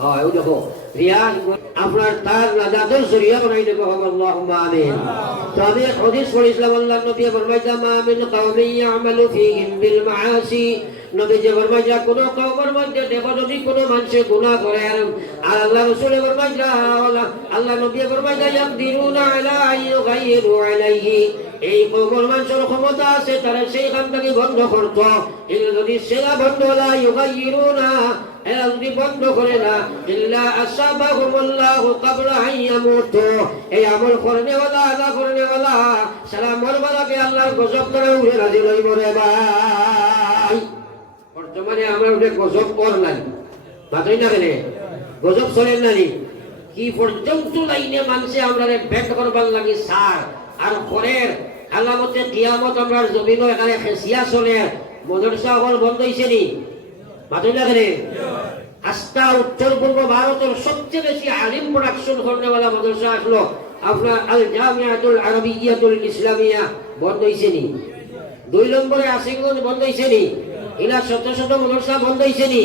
হ্যাঁ ওই দেখো রিয়াজ আপনার তার নাজাদের জরিয়া বানাই দেবো আল্লাহুম্মা আমিন। তো আমি এক হাদিস পড়েছিলাম আল্লাহ নবী ফরমাইতা মা মিন কওমিন ইয়ামালু ফীহিম বিল মাআসি। নবী যে ফরমাইতা কোন কওমের মধ্যে দেখো যদি কোনো মানুষে গুনাহ করে। আর আল্লাহ রাসূল ফরমাইতা আল্লাহ নবী ফরমাইতা ইয়াকদিরুনা আলা আইয়ুগাইরু আলাইহি। এই কবর মানুষের ক্ষমতা আছে, তারা সেই কামটাকে বন্ধ করতো। এগুলো যদি সেরা বন্ধ না ইউগাইরুনা এরা যদি বন্ধ করে না, ইল্লা আসাবাহুমুল্লাহু ক্বাবলা আন ইয়ামুতু। এই আমল করনে ওয়ালা আদা করনে ওয়ালা সারা মরবার আগে আল্লাহর গজব করে উঠে রাজি লই মরে ভাই। বর্তমানে আমরা উঠে গজব কর নাই। মাতই না কেনে? গজব চলেন নানি কি পর্যন্ত লাইনে মানুষে আমরা ব্যাট করবার লাগে সার আর খরের আলামতে কিয়ামত আমরা জমিনও এখানে খেসিয়া চলে। মদরসা হল বন্ধ হয়েছে নি? মাতুই লাগে আস্থা উত্তর পূর্ব ভারতের সবচেয়ে বেশি আলিম প্রোডাকশন করনেওয়ালা মদরসা আসলো। আপনার আল জামিয়াতুল আরবিয়াতুল ইসলামিয়া বন্ধ হয়েছে নি? দুই নম্বরে আশিগঞ্জ বন্ধ হয়েছে নি? ইলা শত শত মদরসা বন্ধ হয়েছে নি?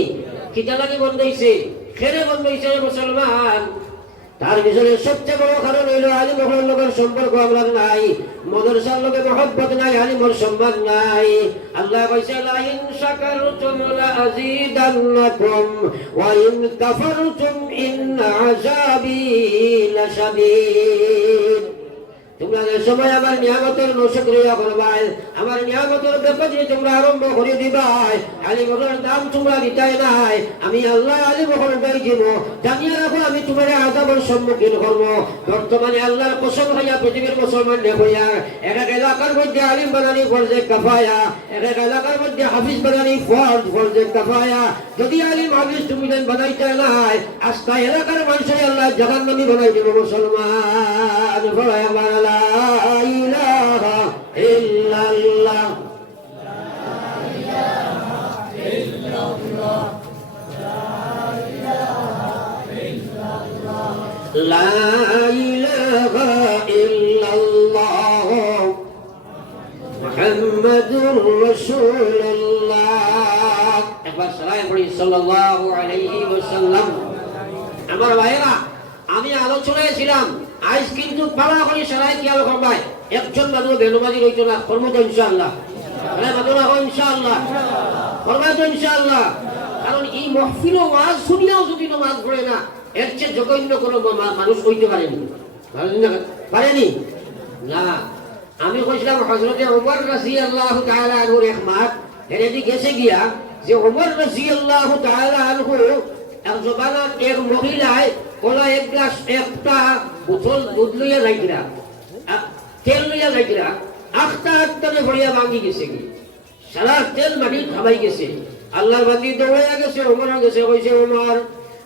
খিতালানি বন্ধ হয়েছে খেরে বন্ধ হয়েছে মুসলমান। তার পিছনে সবচেয়ে বড় কারণ হইল আলী মহলের লোকের সম্পর্ক আমার নাই। মদরসার লোকে মহব্বত নাই, আলী মোর সম্মান নাই। আল্লাহ কইছে, লা ইন শাকারতুম লা আযীদান্নাকুম ওয়া ইন কাফারতুম ইন আযাবি লাশাদীদ। তোমরা সময় আমার নিয়ামতের নশুক্রিয়া করবাই, আমার নিয়ামতের ব্যাপারে তোমরা আরম্ভ করে দিবাই আলী মহলের দাম তোমরা দিতাই নাই, আমি আল্লাহ আলী দিব জানিয়ে রাখো আমি তোমার আজাবের সম্মুখীন করব বর্তমানে আল্লাহর কসম হইয়া পৃথিবীর মুসলমান হইয়া, এক এক এলাকার মধ্যে আলিম বানানি ফরজে কাফায়া, এক এক এলাকার মধ্যে হাফিজ বানানি ফরজ ফরজে কাফায়া। যদি আলিম হাফিজ তুমি যেন বানাইতে নাই আস্তা এলাকার মানুষের আল্লাহ জাহান্নামী বানাই দিব মুসলমান। বলো একবার লা ইলাহা ইল্লাল্লাহ لا إله إلا الله محمد رسول الله একবার সালাম পড়ি সাল্লাল্লাহু আলাইহি ওয়াসাল্লাম আমার ভাইরা আমি আলোচনায় ছিলাম আজ কিন্তু পালা করে সারাই খেয়াল করবাই? একজন মানুষ বেনুমাজি রইতো না কর্ম ইনশাআল্লাহ। মানে মানুষ ইনশাআল্লাহ। করবা তো ইনশাআল্লাহ। কারণ এই মহফিল ওয়াজ শুনিয়াও যদি নমাজ পড়ে না, এর চেয়ে জঘন্য কোনো মানুষ হইতে পারেনি। পারেনি না? আমি কইছিলাম হজরতে ওমর রাজি আল্লাহ তাআলা আনহুর এক মাত হেরেদি গেছে গিয়া যে ওমর রাজি আল্লাহ তাআলা আনহু, এক জবানার এক মহিলায় কোলা এক গ্লাস একটা বোতল দুধ লইয়া আ- তেল লইয়া যাইছিলা আখটা আখটারে ভরিয়া ভাঙি গেছে কি সারা তেল মাটি খাবাই গেছে। আল্লাহর বান্দি দৌড়াইয়া গেছে ওমর গেছে কইছে ওমর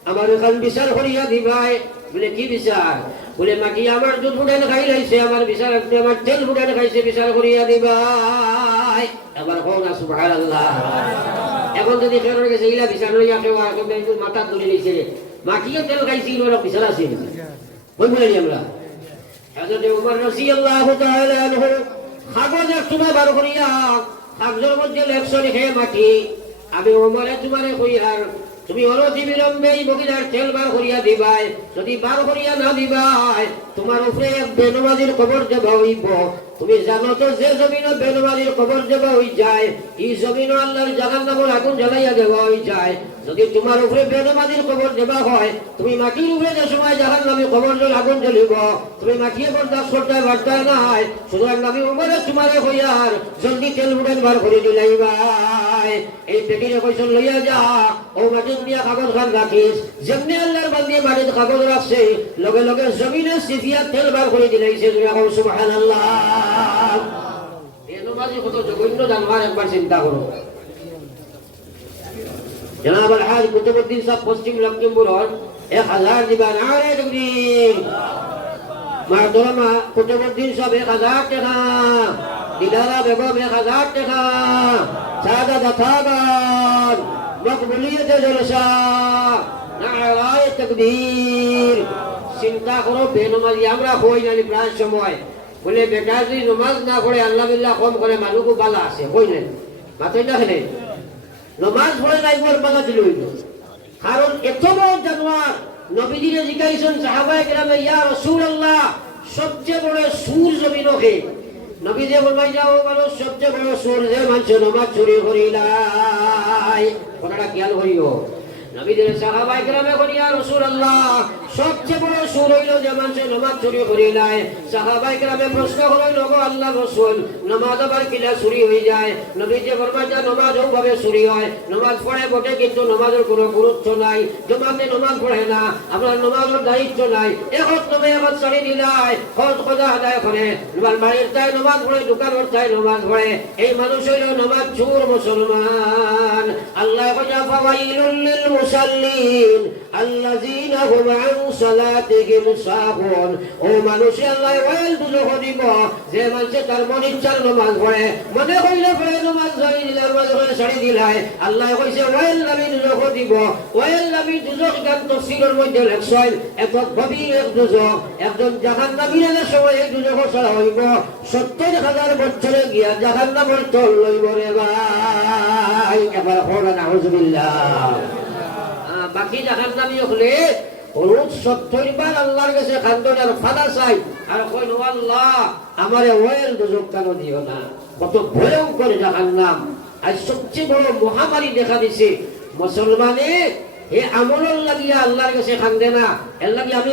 আমার এখান বিচার করিয়া দিবাই বলে কি বিচার বলে মাটি আমার দুধ ফুটান খাই লাইছে আমার বিচার আমার তেল ফুটান খাইছে বিচার করিয়া দিবাই আবার কও না সুবহানাল্লাহ। এখন যদি ফেরত গেছে ইলা বিচার লইয়া কেউ মাথা তুলে নিছে মাটিয়ে তেল খাইছি ওরা বিচার আছে। কই বলে আমরা। হযরত উমর রাদিয়াল্লাহু তাআলা আনহু খাগজ সময় বার করিয়া খাগজের মধ্যে লেখছ লিখে মাটি। আমি ওমরে তোমারে কই আর তুমি অনতি বিলম্বে এই মহিলার তেল বার করিয়া দিবাই। যদি বার করিয়া না দিবাই, তোমার উপরে এক বেনমাজির খবর দেবা হইব। তুমি জানো তো যে জমিন বেনমাজির খবর দেবা হই যায়, এই জমিন আল্লাহর জাগার নামর আগুন জ্বালাইয়া দেওয়া হই যায়। যদি তোমার উপরে বেনমাজির খবর দেবা হয়, তুমি মাটির উপরে যে সময় জাহান নামে খবর জল আগুন জ্বলিব। তুমি মাটিয়ে বরদাস্ত করতে পারতে নাই শুধু নামি উমরে তোমারে হইয়ার জলদি তেল উড়েন বার করে দিলাই এই কইসন লগে লগে জমিনে সিফিয়া তেল বার করে দিলাইছে তুমি এখন জানোয়ার, একবার চিন্তা করো। জনাব আলহাজ কুতুবুদ্দিন সাহেব পশ্চিম লক্ষ্মীপুর এক হাজার দিবা না রে তকবীর মারদমা কুতুবুদ্দিন সব এক হাজার টাকা দিদারা বেগম এক হাজার টাকা সাদা দথাগান মকবুলিয়তে জলসা। নারায় তকবীর। চিন্তা করো, বেনমাজি, আমরা হই জানি প্রায় সময়। বলে যদি নমাজ না করে আল্লাহ বিল্লাহ কম করে মানুষও বালা আছে কই নেন মাতই না নমাজ পড়ে নাই বল বালা দিল কারণ এত বড় জানোয়ার নবীজিরে জিজ্ঞাসন সাহাবায়ে কেরামে ইয়া রাসূলুল্লাহ, সবচেয়ে বড় সুর জমিনকে নবীজে বলবাই যাও, বলো, সবচেয়ে বড় সুর যে মানুষ নমাজ চুরি করিলাই কথাটা খেয়াল করিও। নবীদের সাহাবায়ে কেরামে বলি ইয়া রাসূলুল্লাহ সবচেয়ে বড় সুর হইল যে মানুষ নমাজ চুরি হইল গো আল্লাহ রাসূল, নমাজ আবার কিলা চুরি হয়ে যায়? নবীজে যা নমাজ ভাবে চুরি হয়। নমাজ পড়ে কিন্তু নমাজের কোনো গুরুত্ব নাই। জমাতে নমাজ পড়ে না, আপনার নমাজের দায়িত্ব নাই। এখন খরচ খোঁজা আদায় করে। তোমার বাড়ির তাই নমাজ পড়ে, দোকানের তাই নমাজ পড়ে। এই মানুষ হইল নমাজ চুর মুসলমান। আল্লাহ কজা সালাতিহিম সাহুন ও মানুষ আল্লাহ ওয়াইল দুজহ দিব যে মানুষে তার মন ইচ্ছার দিলাই। আল্লাহ কইছে ওয়াইল আমি দুজহ দিব লেখছেন এক গভীর এক দুজহ একজন জাহান সময় এই দুজহ ছাড়া হইব। সত্তর হাজার বছরে গিয়া জাহান নামের তল লইব রে ভাই। এবার বাকি জাহান নামি হলে রোজ সত্তর বার আল্লাহর কাছে খান্দন আর ফাদা চাই। আর কইল, আল্লাহ, আমারে ওয়েল দুজক কেন দিও না? কত ভয়ঙ্কর জাহান নাম। আজ সবচেয়ে বড় মহামারী দেখা দিছে। মুসলমানে এ আমলের লাগিয়া আল্লাহর কাছে খান্দে না। এর লাগি আমি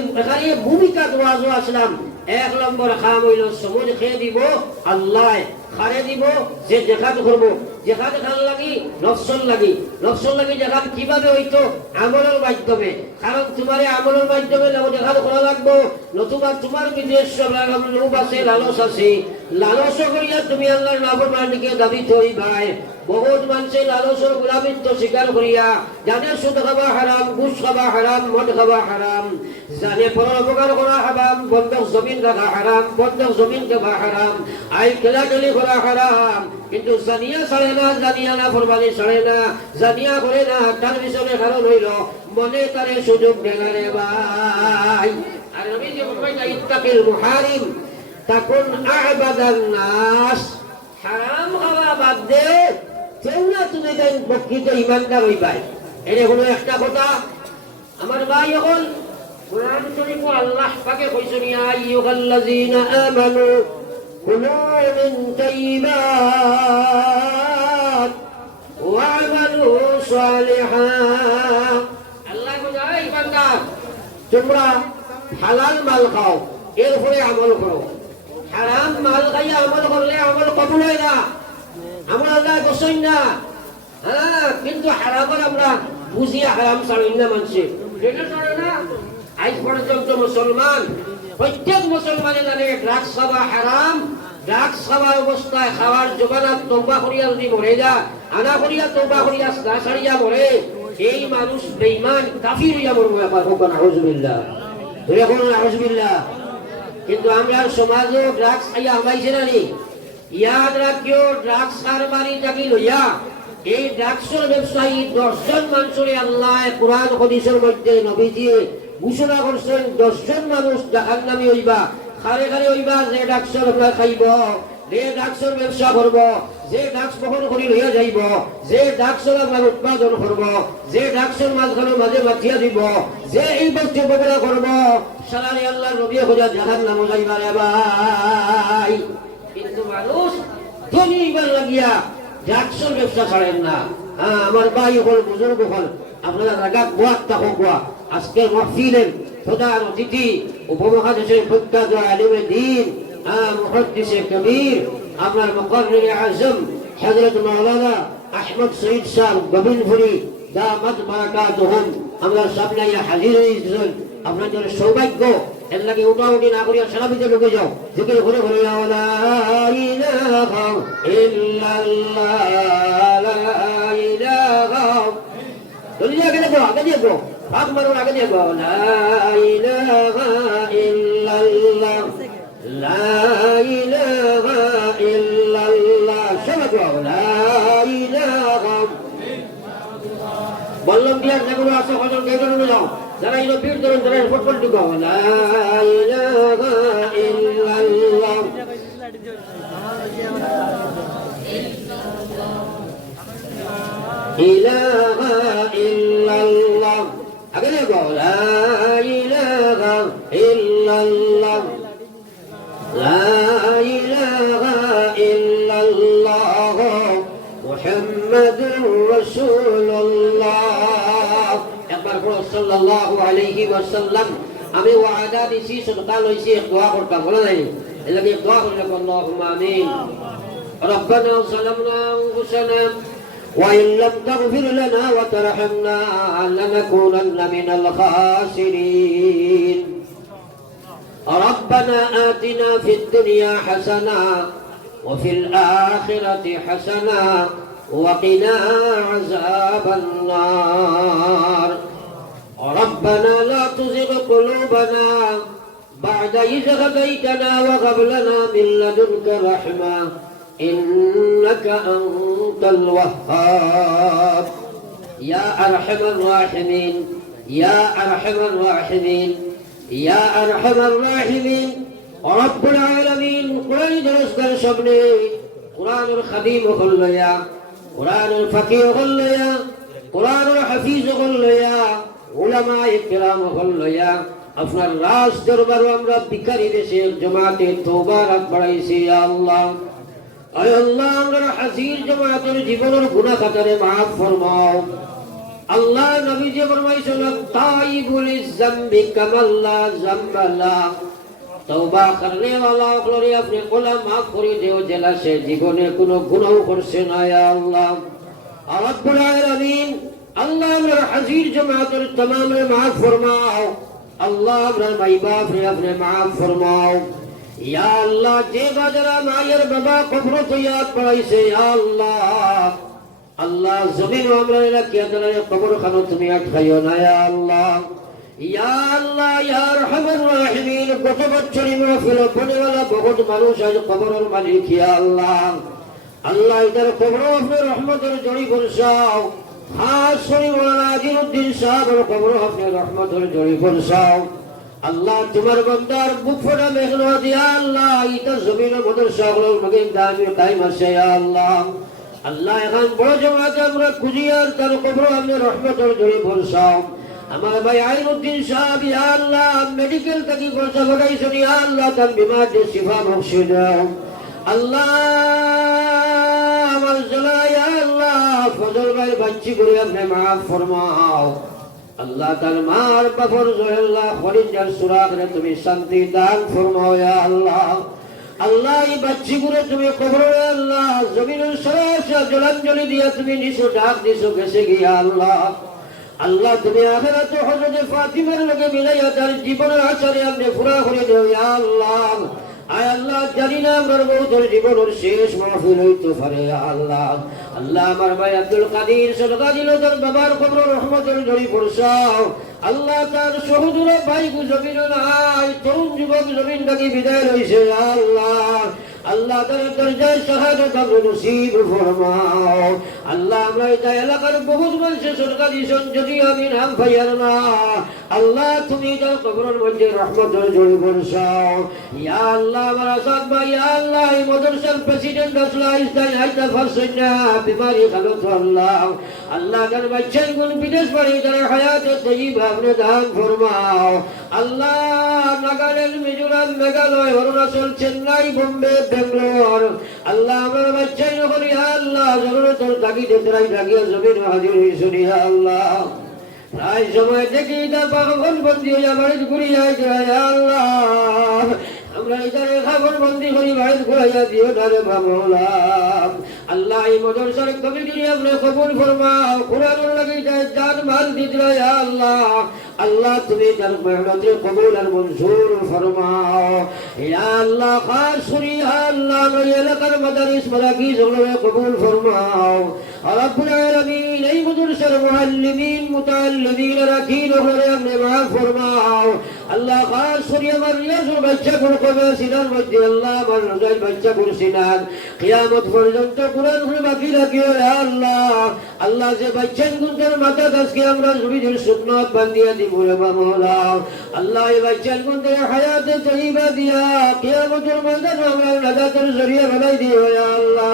ভূমিকা দোয়াজও আসলাম। এক নম্বর খাম হইল সমুজ খেয়ে দিব আল্লাহ খারে দিব, যে জেখাত করব। জেখাত খান লাগি, নফসল লাগি। নফসল লাগি জেখাত কীভাবে হইতো? আমলের মাধ্যমে। কারণ তোমার আমলের মাধ্যমে জেখাত করা লাগবো। নতুবা তোমার বিদেশ লোভ আছে, লালস আছে। লালস করিয়া তুমি আল্লাহর নাফরমানিকে দাবি থই ভাই। বহুত মানুষে লালসর গুলামিত্ব স্বীকার করিয়া জানে সুদ খাবা হারাম, ঘুষ খাবা হারাম, মদ খাবা হারাম। জানে পরোপকার করা হারাম, বন্ধক জমিন রাখা হারাম, বন্ধক জমিন দেওয়া হারাম, আই খেলাখেলি করা হারাম। কিন্তু জানিয়া ছাড়ে না, জানিয়া না, ফরমানি ছাড়ে না, জানিয়া করে না, তার পিছনে কারণ হইল, মনে তারে সুযোগ দেনা রে ভাই। আর আমি যে বলবাই না ইত্তাকিল মুহারিম, তাকুন আবাদান নাস। হারাম খাওয়া বাদ দে কেউ না তুমি তাই প্রকৃত ইমানদার হইবাই। এনে কোনো একটা কথা? আমার ভাই এখন কোরআন শরীফ আল্লাহ পাকে কইছেন ইয়া আইয়ুহাল্লাযীনা আমানু কুলু মিন তাইয়্যিবাত ওয়া'মালু সালিহান আল্লাহ কয় ইমানদার তোমরা হালাল মাল খাও এরপরে আমল করো হারাম মাল খাইয়া আমল করলে আমল কবুল হয় না আমরা আল্লাহ গোসই না হ্যাঁ কিন্তু হারামের আমরা বুঝিয়া হারাম ছাড়ি না মানছে এটা ছাড়ে না আজ পর্যন্ত মুসলমান, প্রত্যেক মুসলমানে জানে ড্রাগস খাওয়া হারাম ড্রাগস খাওয়া অবস্থায় খাওয়ার জোগানাত তৌবা করিয়া যদি মরে যা আনা করিয়া তৌবা করিয়া না ছাড়িয়া মরে, এই মানুষ বেঈমান, কাফির হইয়া মরবো একবার হোক না হজবিল্লাহ ধরে হজবিল্লাহ কিন্তু আমরা সমাজও ড্রাগস খাইয়া আমাইছে না নি? ইয়াদ রাখিও ড্রাগস কারবারি থাকি লইয়া, এই ড্রাগসের ব্যবসায়ী দশজন মানুষের আল্লাহ কোরআন, হদিসের মধ্যে নবীজি ঘোষণা করছেন, দশজন মানুষ জাহান্নামী হইবা খারে খারে হইবা, যে আপনার খাইব, যে ড্রাগসের ব্যবসা করব, যে ড্রাগস বহন করি লইয়া যাইব, যে ড্রাগসের আপনার উৎপাদন করব, যে ড্রাগসের মাঝখানে মাঝে মাথিয়া দিব, যে এই বস্তু বগলা করব, সালারে আল্লাহ নবী খোঁজা জাহান্নাম যাইবা রে ভাই। কিন্তু মানুষ ধনী হইবার লাগিয়া ড্রাগসের ব্যবসা ছাড়েন না। হ্যাঁ আমার ভাই হল, বুজুর্গ হল, আপনারা রাগাত গোয়াত থাকো গোয়া আজকের মহফিলের প্রধান অতিথি উপমহাদেশের প্রখ্যাত আলিমে দিন হ্যাঁ মুহদ্দিসে কবির আপনার মুকররে আজম হযরত মাওলানা আহমদ সঈদ সাহেব গোবিন্দপুরি দামাত বারাকাতুহুম আমরা সামনে হাজির হয়েছেন আপনাদের সৌভাগ্য এর লাগে উঠা উঠি না করিয়া সারা ভিতরে ঢুকে যাও জিকির ঘুরে ঘুরে যাও লা ইলাহা ইল্লাল্লাহ লা ইলাহা দুনিয়া কে দেখো আগে দেখো মারুন আগে দিয়ে বল বললাম আর যেগুলো আছে হজন কেটে নিয়ে যাও যারা এগুলো বীর ধরুন তারা ফুটবল ঢুকো লা একবার পড়ো সাল্লাল্লাহু আলাইহি ওয়াসাল্লাম আমি ওয়াদা দিছি সদকা লইছি দোয়া করতাম বলে নাই এলাকি দোয়া করলে আল্লাহুম্মা আমিন ربنا ظلمنا أنفسنا وإن لم تغفر لنا وترحمنا لنكونن من الخاسرين ربنا آتنا في الدنيا حسنة وفي الآخرة حسنة وقنا عذاب النار ربنا لا تزغ قلوبنا بعد إذ هديتنا وهب لنا من لدنك رحمة إنك أنت الوهاب يا أرحم الراحمين يا أرحم الراحمين يا أرحم الراحمين رب العالمين قرآن درس در شبني قرآن الخديم قل يا কোরআনুল ফাকিহ হল লয়া, কোরআনুল হাফিজ হল লয়া ওলামা ইকরাম হল লয়া। আপনার রাজ দরবারও আমরা ভিকারি দেশে, জমাতে তোবা রাত বাড়াইছি আল্লাহ। আল্লাহ, আমরা হাসির জমাতের জীবনের গুণা খাতারে মাফ ফরমাও। আল্লাহ নবী যে ফরমাইছিল তাই বলি জাম্বি কামাল্লা জাম্বাল্লাহ তওবা করনে वाला করে আপনি গোলাম মাফ করে দিও জেলা সে জীবনে কোনো গুনাহ করছে না ইয়া আল্লাহ রব্বুল আলামিন আল্লাহ আমরা হাজির জমাতের तमाम মাফ ফরমাও আল্লাহ আমরা মাই বাপ রে আপনি মাফ ফরমাও ইয়া আল্লাহ যে বাজারা মায়ের বাবা কবর তৈয়ার পড়াইছে ইয়া আল্লাহ আল্লাহ জমিন আমরা রাখিয়া দিলে কবর খানো তুমি আটকাইও না ইয়া আল্লাহ গত বছর মাহফিল পড়েওয়ালা বহুত মানুষ আজ কবরের মালিক আল্লাহ। আল্লাহ ইদার কবর আপনি রহমতের জড়ি বলসাও খাস শরীওয়ালা আজিরুদ্দিন সাহেবের কবর আপনি রহমতের জড়ি বলসাও আল্লাহ, তোমার বন্দার বুক ফোটা মেঘনা দিয়া আল্লাহ, ইটা জমিনের মধ্যে সকলের মধ্যে দামি টাইম আছে আল্লাহ। আল্লাহ, এখন বড় জমাতে আমরা কুজিয়ার তার কবর আপনি রহমতের জড়ি বলসাও আমার ভাই আইনুদ্দিন সাহেব, ইয়া আল্লাহ মেডিকেল থেকে পয়সা লাগাইছেন ইয়া আল্লাহ, তার বিমার যে শিফা বক্সি দাও। আল্লাহ, আমার জলা, ইয়া আল্লাহ, ফজল ভাই বাচ্চি করে আপনি মাফ ফরমাও। আল্লাহ তার মার বাপর জয়াল্লাহ ফরিজার সুরাগ রে তুমি শান্তি দান ফরমাও, ইয়া আল্লাহ। আল্লাহ, এই বাচ্চি গুলো তুমি কবরে আল্লাহ, জমিনের সরাসরি জলাঞ্জলি দিয়া তুমি নিশো ডাক দিছো গেছে গিয়া আল্লাহ। আল্লাহ তুমি আখেরাতে হযরত ফাতিমার লগে মিলাইয়া তার জীবনের আচারে আপনি পুরা করে দেও, ইয়া আল্লাহ। আয় আল্লাহ, জানি না আমার বউদের জীবনের শেষ মাহফিল হইতে পারে আল্লাহ। আল্লাহ আমার ভাই আব্দুল কাদির সদকা দিল তার বাবার খবর রহমতের জড়ি পড়সাও আল্লাহ তার সহদুর ভাই জমিন নাই, তরুণ যুবক জমিন নাকি বিদায় ইয়া আল্লাহ। আল্লাহ তার দরজায় শাহাদত নসিব ফরমাও। আল্লাহ আমরা এই এলাকার বহুত মানুষের সরকারি সঞ্জনী আমি নাম পাইয়ার না আল্লাহ, তুমি তার কবরের মধ্যে রহমতের জড়ি বলছাও ইয়া আল্লাহ, আমার আসাদ ভাই আল্লাহ মাদ্রাসার প্রেসিডেন্ট আসলা ইসলাম হাইতা ফারসন্না বিমারি খালত আল্লাহ। আল্লাহ তার বাচ্চাই গুণ বিদেশ বাড়ি তার হায়াতে তৈব আপনি দান ফরমাও। আল্লাহ নাগাল্যান্ড মিজোরাম, মেঘালয়, অরুণাচল, চেন্নাই, বোম্বে বেঙ্গলোর আল্লাহ আমার বাচ্চাই ইয়া আল্লাহ, জগন্নাথর তাগিদে তারাই লাগিয়ে জমিন হাজির হয়েছে আল্লাহ। প্রায় সময় দেখি তার পাগল বন্দি হয়ে বাড়িতে ঘুরি যায় আল্লাহ। আমরা এখানে খাবার বন্দি করি বাইর ঘুরাইয়া দিও না রে মামলাম আল্লাহ এই মদরসার কমিটি আমরা কবুল ফরমা কোরআন লাগি মাল ইয়া আল্লাহ। আল্লাহ, তুমি তার মেহনতে কবুল আর মঞ্জুর ফরমাও। ইয়া আল্লাহ খাস সুরি আল্লাহ এলাকার মাদারিস মারাকি জগলে কবুল ফরমাও। রব্বুল আলামিন, এই মদরসার মুআল্লিমিন, মুতাআল্লিমিন রাখিন ওরে আপনি মাফ ফরমাও। আল্লাহ খাস করি আমার বাচ্চা গুলো কবে সিনার মধ্যে আল্লাহ আমার রোজাই বাচ্চা গুলো সিনার। কিয়ামত পর্যন্ত কোরআনগুলো বাকি আল্লাহ। আল্লাহ যে বাচ্চা গুলোর মাথা কাজকে আমরা জুবিদের সুন্নত বান্দিয়া দিব রে মামলা আল্লাহ এই বাচ্চা গুলোর হায়াত তৈবা দিয়া, কিয়ামতের ময়দান আমরা নাজাতের জরিয়া বানাই দিও আল্লাহ।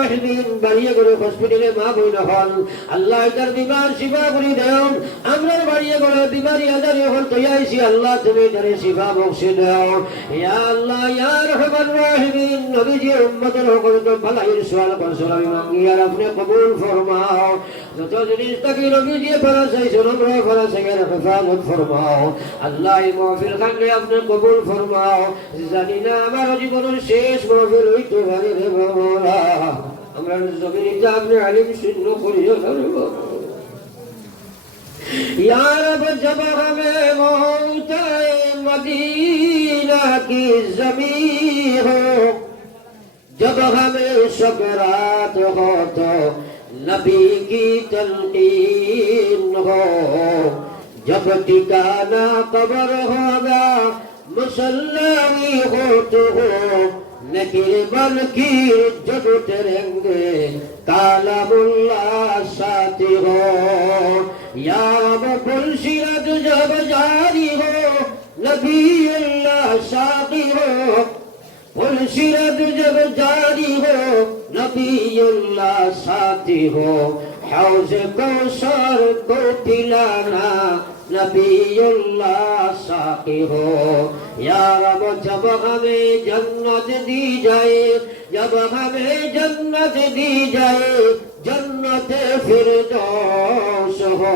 রহমান বাড়িয়ে করে হসপিটালে মা বই হল আল্লাহ তার বিমার শিবা করি দেও আমরা বাড়িয়ে করে বিমারি আজারি হল তৈয়াইছি আল্লাহ তুমি তারে শিবা বক্সে দাও। ইয়া আল্লাহ, ইয়া রহমান রাহিমিন নবীজি উম্মতের হকল তো ভালাইয়ের সওয়াল করছল আমি মাঙ্গি আর আপনি কবুল ফরমাও। تجريستكين بيجي فرسي سنبرا فرسي كان ففام فرماو الله موفي الخلق يفن قبول فرماو زانينا مرج بن شيش موفي الوجه فرد مولا أمر الزمين جابن عليم شن خرية فرماو يا رب جب ہمیں موت مدینہ کی زمین ہو جب ہمیں شب رات ہو تو नबी की तलकीन हो जब ठिकाना कबर होगा मुसल्लामी हो तो हो नकीर बन की जब तेरेंगे कालामुल्ला साथी हो। या पुलसिरत जब जारी हो, नबी अल्लाह साथी हो। সিরাজ জব জারি হো নবীল্লাহ সাথী হো। হাউজ কৌশল কো পিলানা নবীল্লাহ সাথী হো। ইয়ারব জব হমে জন্নত দি যায়, জব হমে জন্নত দি যায়, জন্নত ফির দোষ হো।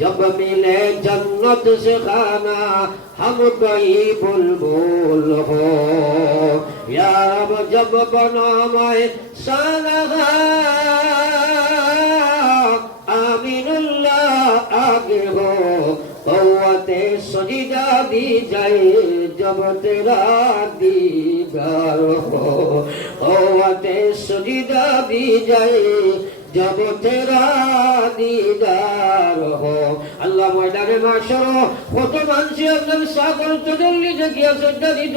जब मिले जन्नत से खाना हम कई बुलबुल हो या रब जब बना मैं सानगा आमीनुल्लाह आगे हो कौवते सजीदा दी जाए जब तेरा दीदार हो कौवते सजीदा दी जाए জগতেরা দিদার আল্লাহ ময়দানে মাসর কত মানুষ আপনার সাগর চল্লিশ গিয়া শ্রদ্ধা দিত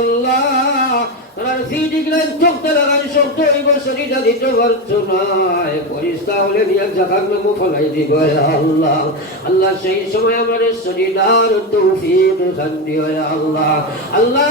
আল্লাহ। তার সিডিক লাইন চোখতে লাগান শব্দ হইব শরীরটা দিতে হলে নিয়ে জাগার নামও ফলাই দিব আল্লাহ। আল্লাহ সেই সময় আমার শরীরার তৌফিক শান্তি হয় আল্লাহ। আল্লাহ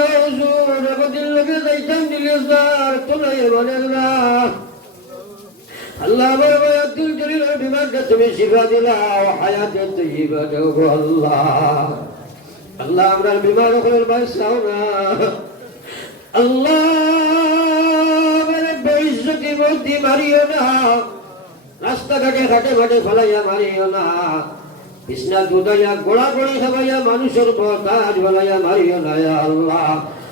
স্যার তোলাই মানে না। আল্লাহ ভাই আব্দুল জলিল বিমানটা তুমি শিফা দিলাও হায়াতের তৈবা দেও গো আল্লাহ। আল্লাহ, আমরা বিমান ওখানে বাঁচাও না। আল্লাহ বৈশ্বতী মূর্তি মারিও না, রাস্তাঘাটে ঘাটে ঘাটে ফেলাইয়া মারিও না। কৃষ্ণা দুদাইয়া গোড়া গোড়ি খাবাইয়া মানুষের পতাজ বলাইয়া মারিও না আল্লাহ।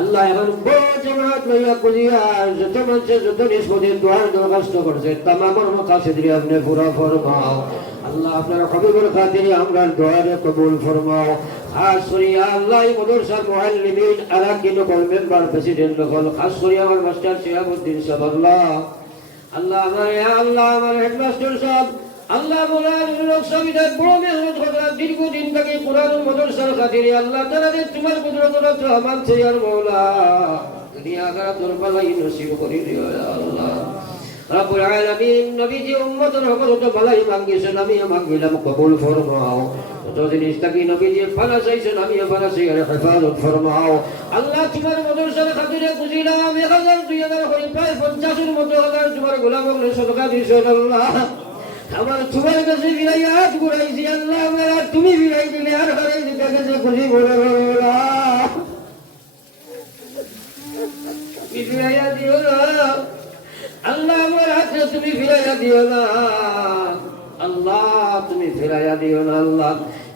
আল্লাহ এখন বড় জামাত লইয়া কলিয়া যত মানুষে যত নিষ্পত্তি দোয়ার দরখাস্ত করছে। তামামর মকাশে দিয়ে আপনি পুরা ফরমাও। আল্লাহ আপনার হবিবর খাতিরে আমরা দোয়ারে কবুল ফরমাও। খাস করি আল্লাহ মদরসার মুআল্লিমিন, আরাকিন কল মেম্বার প্রেসিডেন্ট হল খাস আমার মাস্টার শিহাবুদ্দিন সাহেব, আল্লাহ। আল্লাহ আমার হেডমাস্টার সাহেব আল্লাহ বড় মেহনত কথা দীর্ঘদিন থেকে কোরআন মদরসার খাতিরে আল্লাহ তারা তোমার কুদরত রহমান আর মৌলা। দুনিয়া আগারা তোর বালাই নসিব করি দিও আল্লাহ। রব্বুল আলামিন নবীজি উম্মতের হকত বালাই মাঙ্গিছেন আমি মাঙ্গিলাম যত জিনিস থাকি নবীজি ফালা চাইছেন আমি ফালা চাই আর হেফাজত ফরমাও। আল্লাহ তোমার মদরসার খাতিরে বুঝিলাম এক হাজার দুই হাজার হয়ে প্রায় পঞ্চাশের মতো হাজার তোমার গোলাম সদকা দিয়েছেন আমার তোমার কাছে বিরাই হাত ঘুরাইছি, আল্লাহ আর তুমি বিরাই দিলে আর হারাই দিতে গেছে খুশি বলে ফিরাইয়া দিও না। আল্লাহ তুমি ফিরাইয়া দিও না। আল্লাহ তুমি ফিরাইয়া দিও না, আল্লাহ।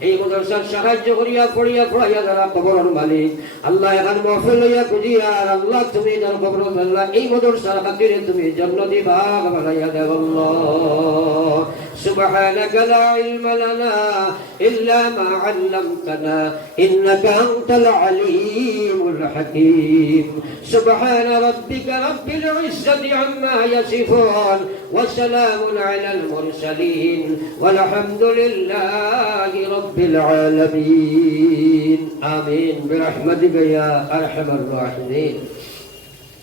এই মাদ্রাসার সাহায্য করিয়া পড়িয়া পড়াইয়া যারা কবর মালিক, আল্লাহ এখন মহফিল লইয়া খুঁজিয়া, আর আল্লাহ তুমি যার কবর আল্লাহ এই মাদ্রাসার খাতিরে তুমি জন্ম দিবা বানাইয়া দেব আল্লাহ سبحانك لا علم لنا إلا ما علمتنا إنك أنت العليم الحكيم. سبحان ربك رب العزة عما يصفون وسلام على المرسلين والحمد لله رب العالمين. آمين برحمتك يا أرحم الراحمين.